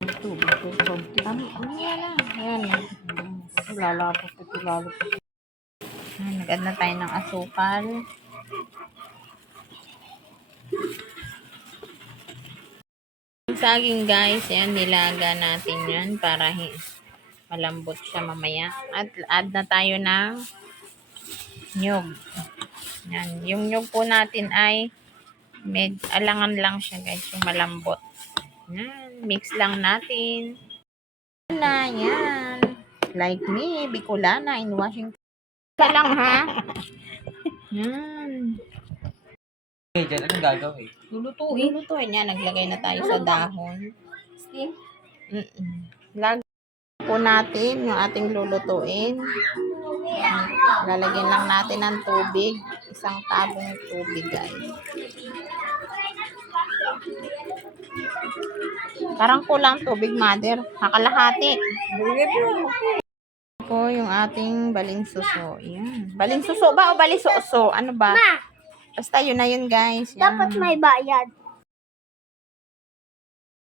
Ano yan ah? Ayan. Lalapot ito, lalapot. Nag-add na tayo ng asukal. Yung saging guys, yan, nilaga natin yan para malambot siya mamaya. At add na tayo ng nyug. Yan. Yung nyug po natin ay alangan lang siya guys, yung malambot. Yan. Mix lang natin. Na, yan. Like me, Bicolana in Washington. Ka lang ha. Yan. Okay, dyan, anong gagawin? Lulutuin yan. Naglagay na tayo sa dahon. Steam? Lagyan po natin yung ating lulutuin. Lalagyan lang natin ng tubig. Isang tabong tubig guys. Parang kulang tubig, mother. Nakalahati. Po yung ating balinsuso. Yan. Balinsuso ba o balisuso? Ano ba? Basta yun na yun guys. Yan. Dapat may bayad.